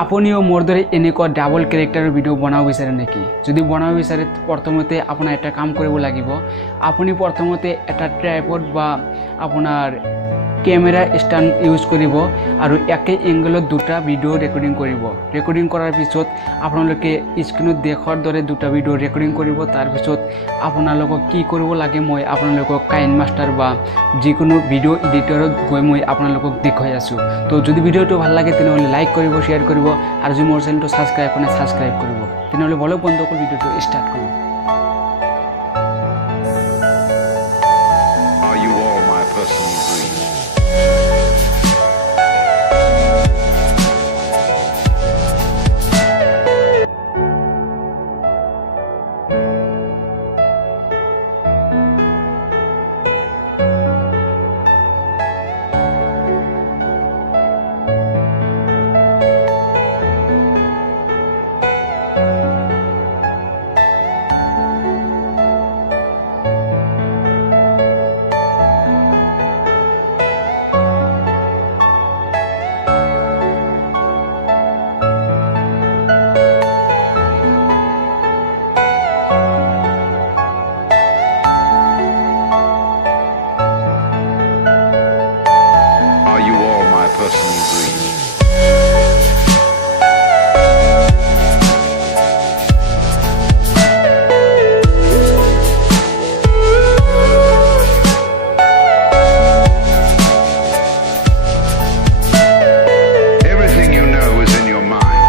আপুনিও মোৰ দৰে এনেকুৱা ডাবল ক্যাৰেক্টাৰৰ ভিডিও বনাব বিচাৰে নেকি? যদি বনাব বিচাৰে প্ৰথমতে আপোনাৰ এটা কাম কৰিব লাগিব। আপুনি প্ৰথমতে এটা ট্ৰাইপড বা আপোনাৰ ক্যামেৰা ষ্টেণ্ড ইউজ কৰিব আৰু একে এংগলত দুটা ভিডিও ৰেকৰ্ডিং কৰিব। ৰেকৰ্ডিং কৰাৰ পিছত আপোনালোকে স্ক্ৰীনত দেখাৰ দৰে দুটা ভিডিও ৰেকৰ্ডিং কৰিব। তাৰ পিছত আপোনালোকক কি কৰিব লাগে মই আপোনালোকক কাইনমাষ্টাৰ বা যিকোনো ভিডিও এডিটৰত গৈ মই আপোনালোকক দেখাই আছো। তো যদি ভিডিওটো ভাল লাগে তেনেহলে লাইক কৰিব, শেয়াৰ কৰিব আৰু যদি মোৰ চেনেলটো সাবস্ক্ৰাইব কৰা নাই সাবস্ক্ৰাইব কৰিব। তেনেহলে বলক বন্ধুসকল ভিডিওটো ষ্টাৰ্ট কৰোঁ। Are you all my personal dreams? Are you all my personal dreams? Everything you know is in your mind.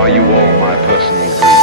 Are you all my personal dreams?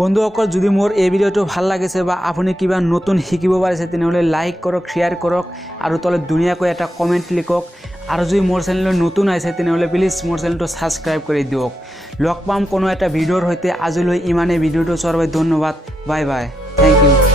বন্ধুসকল যদি মোৰ এই ভিডিওটো ভাল লাগিছে বা আপুনি কিবা নতুন শিকিব পাৰিছে তেনেহলে লাইক কৰক, শেয়াৰ কৰক আৰু তলত ধুনীয়াকৈ এটা কমেন্ট লিখক আৰু যদি মোৰ চেনেললৈ নতুন আহিছে তেনেহলে প্লিজ মোৰ চেনেলটো সাবস্ক্ৰাইব কৰি দিয়ক। লগ পাম কোনো এটা ভিডিওৰ সৈতে। আজিলৈ ইমানে। ভিডিওটো চোৱাৰ বাবে ধন্যবাদ। Bye bye. Thank you.